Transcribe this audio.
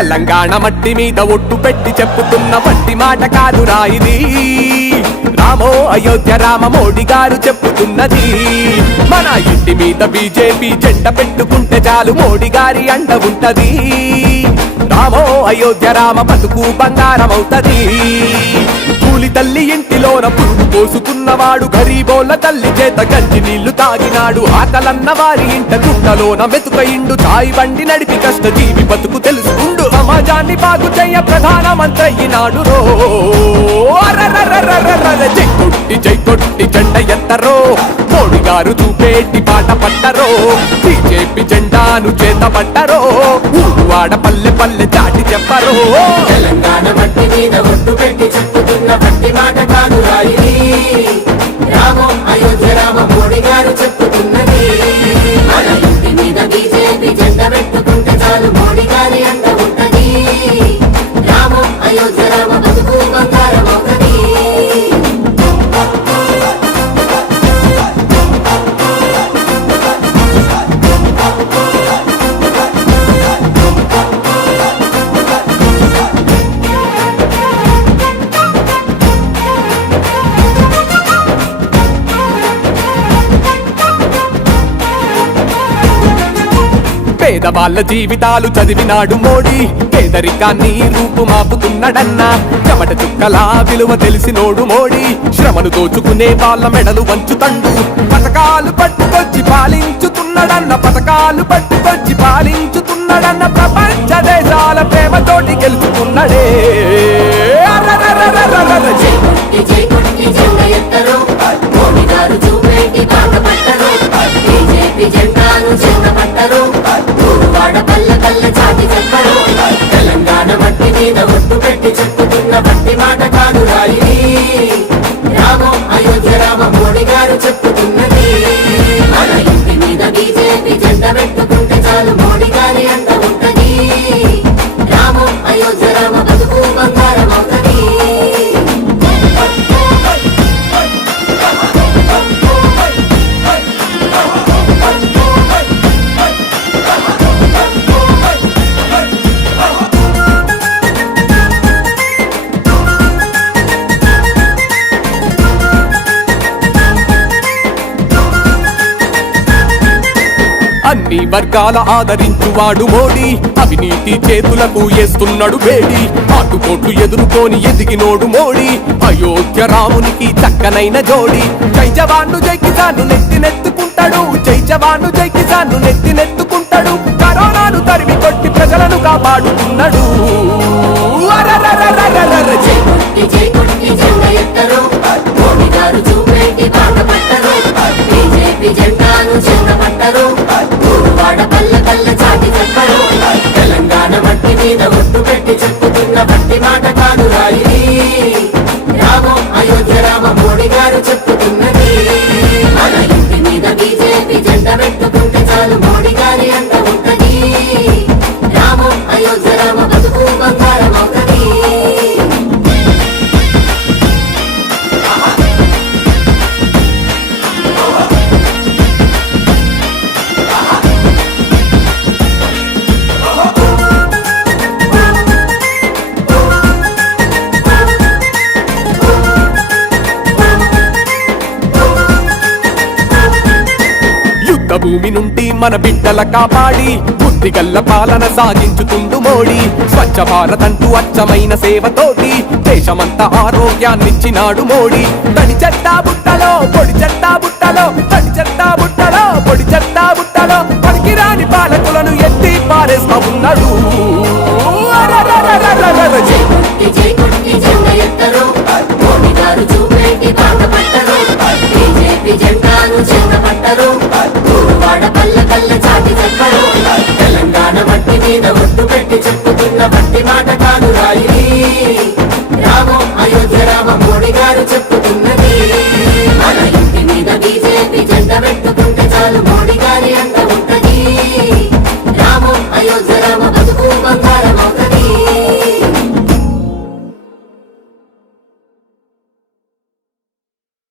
తెలంగాణ మట్టి మీద ఒట్టు పెట్టి చెప్పుతున్న వట్టి మాట కాదురా ఇది. రామో అయోధ్య రామ మోడీ గారు చెప్పుతున్నది. మన ఇంటి మీద బీజేపీ జెండా పెట్టుకుంటే చాలు మోడీ గారి అండ ఉంటది. రామో అయోధ్య రామ బతుకు బంగారమవుతది. కూలి తల్లి ఇంటిలోన పురుగు పోసుకున్నవాడు గరీబోళ్ళ తల్లి చేత గంజి నీళ్లు తాగినాడు. ఆకలన్న వారి ఇంట కుండలోన మెతుక ఇండు. చాయి బండి నడిపి కష్ట జీవి బతుకు తెలుసుకుండు. సమాజాన్ని బాగు చెయ్య ప్రధానమంత్రి అయినాడు రో. జై కొట్టి జెండ ఎత్తరో మోడీ గారు చూపేటి పాట పట్టరో. బీజేపీ జెండాను చేత పట్టరో. ఊరువాడ పల్లె పల్లె చాటి చెప్పరో. తెలంగాణ మట్టి మీద ఒట్టు పెట్టి చెప్పుతున్న వట్టి మాట కాదురా ఇది. రామో అయోధ్య రామ మోడీ గారు చెప్పుతున్నది. మన ఇంటి మీద బీజేపీ జెండా పెట్టుకుంటే చాలు మోడీ గారి అండ ఉంటది. రామో అయోధ్య రామ బతుకు బంగారం అవుతది. పేదవాళ్ళ జీవితాలు చదివినాడు మోడీ. పేదరికాన్ని రూపుమాపుతున్నాడన్నా. చెమట చుక్కలా విలువ తెలిసినోడు మోడీ. శ్రమను దోచుకునే వాళ్ళ మెడలు వంచుతండు. పథకాలు పట్టుకొచ్చి పాలించుతున్నాడన్న. పథకాలు పట్టుకొచ్చి పాలించుతున్నాడన్న. ప్రపంచ దేశాల ప్రేమతోటి గెలుచుకున్నాడే. జై కొట్టి జెండా ఎత్తరో మోడీ గారు చూపేటి పాట పట్టరో. బీజేపీ జెండాను చేత పట్టరో. ఊరువాడ పల్లె పల్లె చాటి చెప్పరో. తెలంగాణ మట్టి మీద ఒట్టు పెట్టి చెప్పుతున్న వట్టి మాట కాదురా ఇది. రామో అయోధ్య రామ మోడీ గారు చెప్పుతున్నది. మన ఇంటి మీద బీజేపీ జెండా పెట్టుకుంటే చాలు మోడీ గారి అండ ఉంటది. రామో అయోధ్య రామ బతుకు బంగారం అవుతది. అన్ని వర్గాల ఆదరించువాడు మోడీ. అవినీతి చేతులకు వేస్తున్నాడు వేడి. ఆటుపోట్లు ఎదుర్కొని ఎదిగినోడు మోడీ. అయోధ్య రామునికి చక్కనైన జోడి. జై జవాను జై కిసాను నెత్తినెత్తుకుంటాడు. జై జవాను జై కిసాను నెత్తినెత్తుకుంటాడు. కరోనాను తరిమి కొట్టి ప్రజలను కాపాడుతున్నాడు. జై కొట్టి జెండా ఎత్తరో మోడీ గారు చూపేటి పాట పట్టరో. బీజేపీ జెండాను చేత పట్టరో. ఊరువాడ పల్లె పల్లె చాటి చెప్పరో. తెలంగాణ మట్టి మీద ఒట్టు పెట్టి చెప్పుతున్న వట్టి మాట కాదురా ఇది. రామో అయోధ్య రామ మోడీ గారు చెప్పుతున్నది. మన ఇంటి మీద బీజేపీ జెండా పెట్టుకుంటే చాలు మోడీ గారి అండ ఉంటది. రామో అయోధ్య రామ బతుకు బంగారం అవుతది. భూమి నుండి మన బిడ్డల కాపాడి బుద్ధిగల్ల పాలన సాగించుతుండు మోడీ. స్వచ్ఛ భారత్ అంటూ అచ్చమైన సేవతోటి దేశమంతా ఆరోగ్యాన్నిచ్చినాడు మోడీ. తడి చెత్త బుట్టలో పొడి చెత్త బుట్టలో. తడి చెత్త బుట్టలో పొడి చెత్త బుట్టలో. పనికిరాని పాలకులను ఎత్తి పారేస్తా ఉన్నాడు. జై కొట్టి జెండా ఎత్తరో మోడీ గారు చూపేటి పాట పట్టరో. బీజేపీ జెండాను చేత పట్టరో. ఊరువాడ పల్లె పల్లె చాటి చెప్పరో. తెలంగాణ మట్టి మీద ఒట్టు పెట్టి చెప్పుతున్న వట్టి మాట